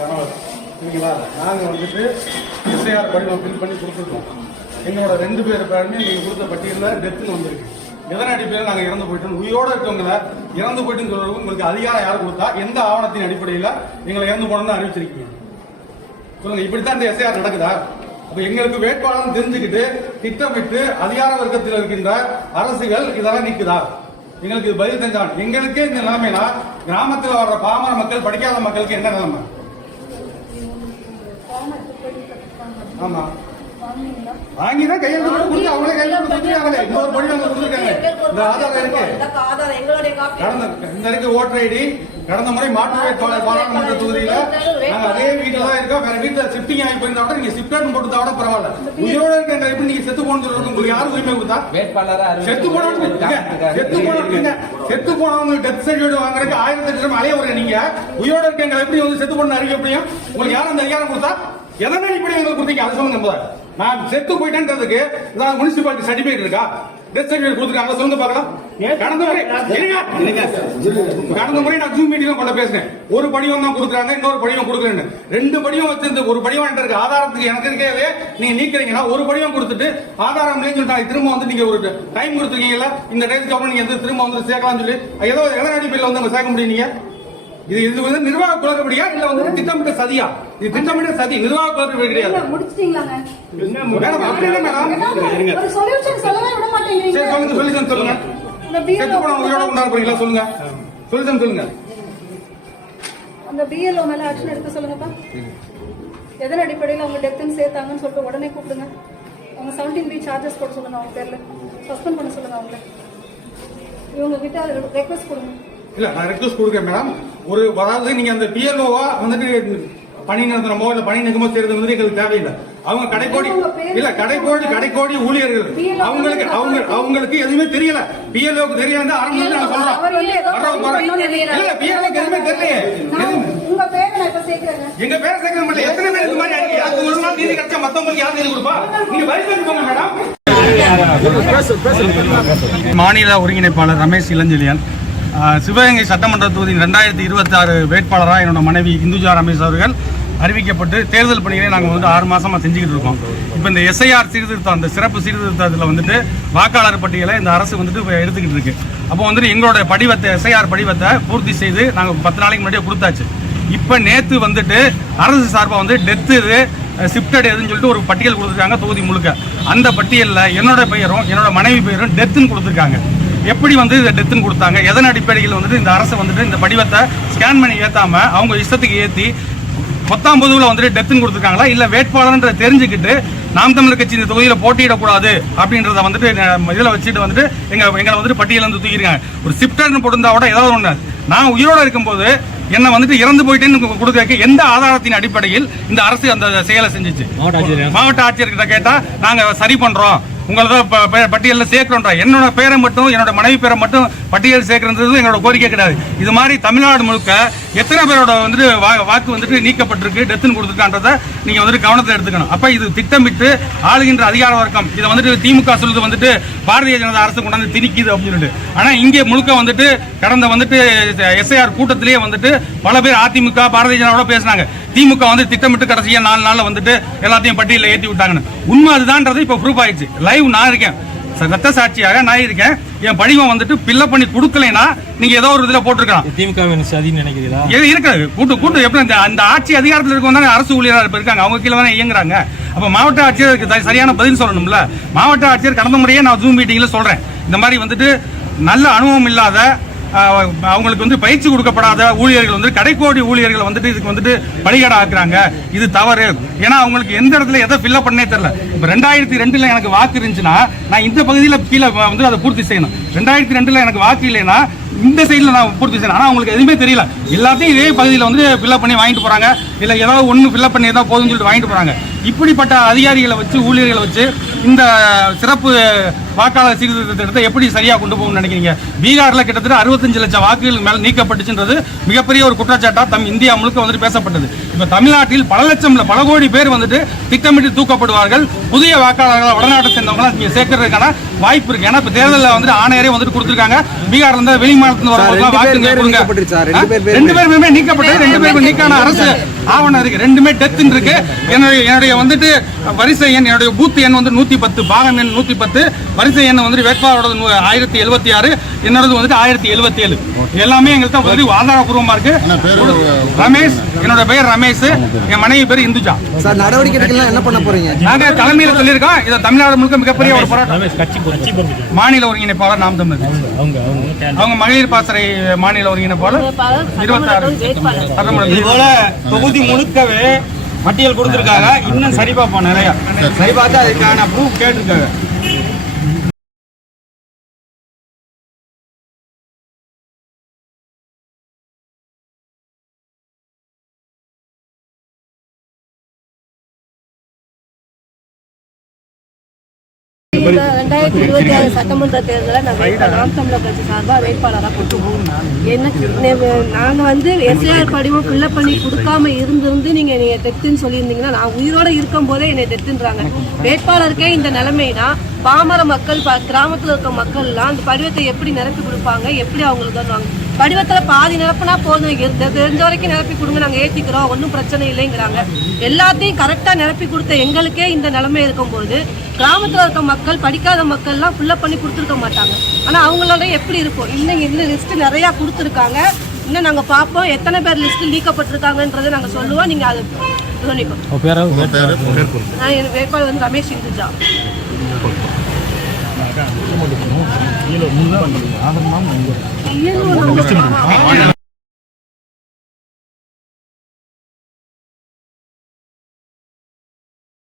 கணவர் நாங்கள் வந்துட்டு எஸ்ஐஆர் படிவம் ஃபில் பண்ணி கொடுத்துருக்கோம் எங்களோட ரெண்டு பேர் பேருமே நீங்கள் கொடுத்த பட்டியலில் டெத்துன்னு வந்திருக்கு எதன் அடிப்படையில் நாங்கள் இறந்து போயிட்டோம் உயிரோடு இருக்கவங்கள இறந்து போயிட்டுன்னு சொல்றதுக்கு உங்களுக்கு அதிகாரம் யார் கொடுத்தா எந்த ஆவணத்தின் அடிப்படையில் எங்களை இறந்து போனோம்னு அறிவிச்சிருக்கீங்க சொல்லுங்க இப்படித்தான் இந்த எஸ்ஐஆர் நடக்குதா அப்போ எங்களுக்கு வேட்பாளர் தெரிஞ்சுக்கிட்டு திட்டமிட்டு அதிகார வர்க்கத்தில் இருக்கின்ற அரசுகள் இதெல்லாம் நிற்குதா எங்களுக்கு இது பதில் தெரிஞ்சான் எங்களுக்கே இந்த நிலைமைனா கிராமத்தில் வர்ற பாமர மக்கள் படிக்காத மக்களுக்கு என்ன நிலைமை? ஆமா. வாங்கி தான் கையெழுத்து போட்டு கொடுத்து அவங்களே கையெழுத்து கொடுத்துருக்காங்களே இன்னொரு படி அவங்க கொடுத்துருக்காங்க. இந்த ஆதாரம் இருக்கு. கடந்த இந்த இருக்கு ஓட்டர் ஐடி கடந்த முறை மாற்று வேட்பாளர் பாராளுமன்ற தொகுதியில நாங்க அதே வீட்டுல தான் இருக்கோம் வேற வீட்டுல ஷிஃப்டிங் ஆகி போயிருந்தா கூட நீங்க ஷிஃப்ட் போட்டு கூட பரவாயில்ல. உயிரோட இருக்க எப்படி நீங்க செத்து போகணும்னு சொல்றது? உங்களுக்கு யாரு உரிமை கொடுத்தா? வேட்பாளரா செத்து போனவங்க செத்து போனவங்க செத்து போனவங்க டெத் சர்டிபிகேட் வாங்குறதுக்கு ஆயிரத்தி எட்டு அலைய ஒரு நீங்க உயிரோட இருக்கவங்க எப்படி வந்து செத்து போன அறிவிக்க முடியும் உங்களுக்கு யாரும் அந்த அதிகாரம் கொடுத்தா? எதனா இப்படி எங்களுக்கு கொடுத்தீங்க? அதை சொல்லுங்க. நான் செத்து போயிட்டேன்றதுக்கு நான் முனிசிபாலிட்டி சர்டிபிகேட் இருக்கா? டெத் சர்டிபிகேட் கொடுத்துருக்காங்க சொல்லுங்க பார்க்கலாம். கடந்த முறை. கடந்த முறை நான் ஜூம் மீட்டிங்ல கொண்டு பேசினேன். ஒரு படிவம் தான் கொடுக்குறாங்க இன்னொரு படிவம் கொடுக்குறேன்னு ரெண்டு படிவம் வச்சிருந்து ஒரு படிவம் என்கிட்ட இருக்கு. ஆதாரத்துக்கு எனக்கு இருக்கவே நீங்க நீக்கிறீங்கன்னா ஒரு படிவம் கொடுத்துட்டு ஆதாரம் இல்லைன்னு சொல்லிட்டு திரும்ப வந்து நீங்க ஒரு டைம் கொடுத்துருக்கீங்கல்ல? இந்த டைத்துக்கு அப்புறம் நீங்க திரும்ப வந்து சேர்க்கலாம்னு சொல்லி ஏதோ எதன் அடிப்படையில் வந்து அங்க சேர்க்க முடியும் நீங்க? இது இது வந்து நிர்வாக குளறுபடியா இல்ல வந்து திட்டமிட்ட சதியா? இது திட்டமிட்ட சதி நிர்வாக குளறுபடி கிடையாது. முடிச்சிட்டீங்களாங்க? மேடம் அப்படி இல்லை மேடம் ஒரு சொல்யூஷன் சொல்லவே விட மாட்டேங்கிறீங்க. சரி சொல்லுங்க சொல்லுங்க சொல்லுங்க. இந்த செத்து போன உயிரோட உண்டான போறீங்களா சொல்லுங்க. சொல்லுங்க சொல்லுங்க. அந்த பிஎல்ஓ மேல ஆக்ஷன் எடுக்க சொல்லுங்கப்பா. எதன் அடிப்படையில் அவங்க டெத்துன்னு சேர்த்தாங்கன்னு சொல்லிட்டு உடனே கூப்பிடுங்க. அவங்க செவன்டீன் பி சார்ஜஸ் போட சொல்லுங்க அவங்க பேர்ல. சஸ்பெண்ட் பண்ண சொல்லுங்க அவங்கள. இவங்க கிட்ட ரெக்வஸ்ட் கொடுங்க. இல்ல நான் ரெக்வஸ்ட் கொடுக்குறேன் மேடம் ஒரு அதாவது நீங்க அந்த பிஎல்ஓவா வந்துட்டு பணி நிறுத்தனமோ இல்ல பணி நிகமோ செய்யறது வந்து எங்களுக்கு தேவையில்லை. அவங்க கடைக்கோடி இல்ல கடைக்கோடி கடைக்கோடி ஊழியர்கள். அவங்களுக்கு அவங்க அவங்களுக்கு எதுவுமே தெரியல. பிஎல்ஓக்கு தெரியாது ஆரம்பத்துல நான் சொல்றேன். இல்ல பிஎல்ஓக்கு எதுவுமே தெரியலையே. நான் எதுவுமே. உங்க பேரை நான் இப்ப சேர்க்கிறேங்க. எங்க பேர சேர்க்க மாட்டேன் எத்தனை பேர் இது மாதிரி யாருக்கு ஒரு நாள் நீதி கிடைச்சா மத்தவங்களுக்கு யார் நீதி கொடுப்பா? நீங்க வயசு போங்க மேடம். மாநில ஒருங்கிணைப்பாளர் ரமேஷ் இளஞ்செழியன் சிவகங்கை சட்டமன்ற தொகுதியின் ரெண்டாயிரத்தி இருபத்தி ஆறு வேட்பாளராக என்னோட மனைவி இந்துஜா ரமேஷ் அவர்கள் அறிவிக்கப்பட்டு தேர்தல் பணிகளை நாங்கள் வந்து ஆறு மாசமா செஞ்சுக்கிட்டு இருக்கோம். இப்போ இந்த எஸ்ஐஆர் சீர்திருத்தம் அந்த சிறப்பு சீர்திருத்தத்தில் வந்துட்டு வாக்காளர் பட்டியலை இந்த அரசு வந்துட்டு இப்போ எடுத்துக்கிட்டு இருக்கு. அப்போ வந்துட்டு எங்களோட படிவத்தை எஸ்ஐஆர் படிவத்தை பூர்த்தி செய்து நாங்கள் பத்து நாளைக்கு முன்னாடியே கொடுத்தாச்சு. இப்போ நேற்று வந்துட்டு அரசு சார்பாக வந்து டெத்து இது ஷிஃப்டட் எதுன்னு சொல்லிட்டு ஒரு பட்டியல் கொடுத்துருக்காங்க தொகுதி முழுக்க. அந்த பட்டியலில் என்னோட பெயரும் என்னோட மனைவி பெயரும் டெத்துன்னு கொடுத்துருக்காங்க. எப்படி வந்து இதை டெத்துன்னு கொடுத்தாங்க எதன் அடிப்படையில் வந்துட்டு இந்த அரசு வந்துட்டு இந்த படிவத்தை ஸ்கேன் பண்ணி ஏற்றாம அவங்க இஷ்டத்துக்கு ஏற்றி பத்தாம் பொதுவில் வந்துட்டு டெத்துன்னு கொடுத்துருக்காங்களா? இல்லை வேட்பாளர்ன்ற தெரிஞ்சுக்கிட்டு நாம் தமிழர் கட்சி இந்த தொகுதியில் போட்டியிடக்கூடாது அப்படின்றத வந்துட்டு இதில் வச்சுட்டு வந்துட்டு எங்க எங்களை வந்துட்டு பட்டியல இருந்து தூக்கிருக்காங்க ஒரு ஷிஃப்டர்னு போட்டிருந்தா கூட ஏதாவது ஒன்று நான் உயிரோட இருக்கும்போது என்னை வந்துட்டு இறந்து போயிட்டேன்னு கொடுக்க எந்த ஆதாரத்தின் அடிப்படையில் இந்த அரசு அந்த செயலை செஞ்சுச்சு? மாவட்ட ஆட்சியர்கிட்ட கேட்டா நாங்க சரி உங்களை தான் பட்டியலில் சேர்க்கிறோன்ற. என்னோட பேரை மட்டும் என்னோட மனைவி பேரை மட்டும் பட்டியல் சேர்க்கிறது எங்களோட கோரிக்கை கிடையாது. இது மாதிரி தமிழ்நாடு முழுக்க எத்தனை பேரோட வந்துட்டு வா- வாக்கு வந்துட்டு நீக்கப்பட்டிருக்கு டெத்துன்னு கொடுத்துருக்கான்றதை நீங்கள் வந்துட்டு கவனத்தில் எடுத்துக்கணும். அப்போ இது திட்டமிட்டு ஆளுகின்ற அதிகார வர்க்கம் இதை வந்துட்டு திமுக சொல்லுது வந்துட்டு பாரதிய ஜனதா அரசு கொண்டாந்து திணிக்குது அப்படின்னு சொல்லிட்டு. இங்கே முழுக்க வந்துட்டு கடந்த வந்துட்டு எஸ்ஐஆர் கூட்டத்திலேயே வந்துட்டு பல பேர் அதிமுக பாரதிய ஜனதாவோட பேசினாங்க. திமுக வந்து திட்டமிட்டு கடைசியா நாலு நாள்ல வந்துட்டு எல்லாத்தையும் பட்டியலில் ஏற்றி விட்டாங்கன்னு. உண்மை அதுதான்றது இப்ப ப்ரூஃப் ஆயிடுச்சு. லைவ் நான் இருக்கேன். ரத்த சாட்சியாக நான் இருக்கேன். என் படிவம் வந்துட்டு ஃபில்லப் பண்ணி கொடுக்கலைன்னா நீங்க ஏதோ ஒரு இதுல போட்டிருக்கலாம். திமுக சதின்னு நினைக்கிறீங்களா? இருக்காது. கூட்டு கூட்டு எப்படி அந்த ஆட்சி அதிகாரத்தில் இருக்கவங்க தானே அரசு ஊழியராக இப்ப இருக்காங்க. அவங்க கீழே தானே இயங்குறாங்க. அப்ப மாவட்ட ஆட்சியருக்கு சரியான பதில் சொல்லணும்ல? மாவட்ட ஆட்சியர் கடந்த முறையே நான் ஜூம் மீட்டிங்ல சொல்றேன். இந்த மாதிரி வந்துட்டு நல்ல அனுபவம் இல்லாத அவங்களுக்கு வந்து பயிற்சி கொடுக்கப்படாத ஊழியர்கள் வந்து கடைக்கோடி ஊழியர்கள் வந்துட்டு இதுக்கு வந்துட்டு பலிகடை ஆக்குறாங்க இது தவறு. ஏன்னா அவங்களுக்கு எந்த இடத்துல எதை ஃபில்லப் பண்ணே தெரியல. இப்போ ரெண்டாயிரத்தி ரெண்டில் எனக்கு வாக்கு இருந்துச்சுன்னா நான் இந்த பகுதியில் கீழே வந்து அதை பூர்த்தி செய்யணும். ரெண்டாயிரத்தி ரெண்டில் எனக்கு வாக்கு இல்லைன்னா இந்த சைடில் நான் பூர்த்தி செய்யணும். ஆனால் அவங்களுக்கு எதுவுமே தெரியல. எல்லாத்தையும் இதே பகுதியில் வந்து ஃபில்லப் பண்ணி வாங்கிட்டு போகிறாங்க இல்லை ஏதாவது ஒன்று ஃபில்லப் பண்ணி ஏதாவது போதும்னு சொல்லிட்டு வாங்கிட்டு போகிறாங்க இப்படிப்பட்ட அதிகாரிகளை வச்சு ஊழியர்களை வச்சு இந்த சிறப்பு வாக்காளர் சீர்திருத்த திட்டத்தை எப்படி சரியா கொண்டு போகணும்னு நினைக்கிறீங்க? பீகார்ல கிட்டத்தட்ட அறுபத்தஞ்சு லட்சம் வாக்குகள் மேல நீக்கப்பட்டுச்சுன்றது மிகப்பெரிய ஒரு குற்றச்சாட்டா தம் இந்தியா முழுக்க வந்துட்டு பேசப்பட்டது. இப்ப தமிழ்நாட்டில் பல லட்சம் பல கோடி பேர் வந்துட்டு திட்டமிட்டு தூக்கப்படுவார்கள். புதிய வாக்காளர்கள் வடநாட்டை சேர்ந்தவங்க இங்க சேர்க்கறதுக்கான வாய்ப்பு இருக்கு. ஏன்னா இப்ப தேர்தலில் வந்துட்டு ஆணையரே வந்துட்டு கொடுத்துருக்காங்க. பீகார்ல இருந்து வெளி மாநிலத்துல ரெண்டு கொடுங்க. பேருமே நீக்கப்பட்டது. ரெண்டு பேருமே நீக்கான அரசு ஆவணம் இருக்கு. ரெண்டுமே டெத் இருக்கு. என்னுடைய என்னுடைய வந்துட்டு வரிசை எண் என்னுடைய பூத் எண் வந்து நூத்தி பத்து பாகம் எண் நூத்தி பத்து. வரிசை எண் வந்துட்டு வேட்பாளரோட நூ- ஆயிரத்தி எழுபத்தி ஆறு என்னோடது வந்துட்டு ஆயிரத்தி எழுபத்தி ஏழு எல்லாமே எங்கள்கிட்ட வந்து ஆதாரபூர்வமா இருக்கு. ரமேஷ் என்னோட பெயர் ரமேஷ் என் மனைவி பேர் இந்துஜா. சார் நடவடிக்கை எடுக்கலாம் என்ன பண்ண போறீங்க? நாங்க தலைமையில சொல்லியிருக்கோம். இதை தமிழ்நாடு முழுக்க மிகப்பெரிய ஒரு போராட்டம். மாநில ஒருங்கிணைப்பாளர் நாம் தமிழர். அவங்க மகளிர் பாசறை மாநில ஒருங்கிணைப்பாளர். இருபத்தாறு. சட்டமன்ற இது போல தொகுதி முழுக்கவே பட்டியல் கொடுத்துருக்காங்க. இன்னும் சரி பார்ப்போம் நிறைய. சரி. பார்த்து அதுக்கான ப்ரூஃப் கேட்டிருக்காங்க. இந்த ரெண்டாயிரத்தி இருபத்தி ஆறு சட்டமன்ற தேர்தலில் வேட்பாளர் நாம் தமிழர் கட்சி சார்பாக வேட்பாளராக கொடுத்துருவோம் என்ன நாங்கள் வந்து எஸ்ஐஆர் படிவம் ஃபில்லப் பண்ணி கொடுக்காம இருந்திருந்து நீங்கள் நீங்கள் டெத்துன்னு சொல்லியிருந்தீங்கன்னா நான் உயிரோடு இருக்கும் போதே என்னை டெத்துன்றாங்க. வேட்பாளருக்கே இந்த நிலைமைனா பாமர மக்கள் கிராமத்தில் இருக்க மக்கள்லாம் அந்த படிவத்தை எப்படி நிரப்பி கொடுப்பாங்க எப்படி அவங்களுக்கு தருவாங்க? படிவத்தில் பாதி நிரப்புனா போதும். தெரிஞ்ச வரைக்கும் நிரப்பி கொடுங்க நாங்கள் ஏற்றிக்கிறோம் ஒன்றும் பிரச்சனை இல்லைங்கிறாங்க. எல்லாத்தையும் கரெக்டாக நிரப்பி கொடுத்த எங்களுக்கே இந்த நிலைமை இருக்கும்போது கிராமத்தில் இருக்க மக்கள் படிக்காத மக்கள்லாம் ஃபில்லப் பண்ணி கொடுத்துருக்க மாட்டாங்க ஆனால் அவங்களோட எப்படி இருக்கும் இன்னும் இன்னும் லிஸ்ட்டு நிறையா கொடுத்துருக்காங்க இன்னும் நாங்கள் பார்ப்போம் எத்தனை பேர் லிஸ்ட்டு நீக்கப்பட்டிருக்காங்கன்றதை நாங்கள் சொல்லுவோம் நீங்கள் அது என் வேட்பாளர் வந்து ரமேஷ் இந்துஜா நம்ம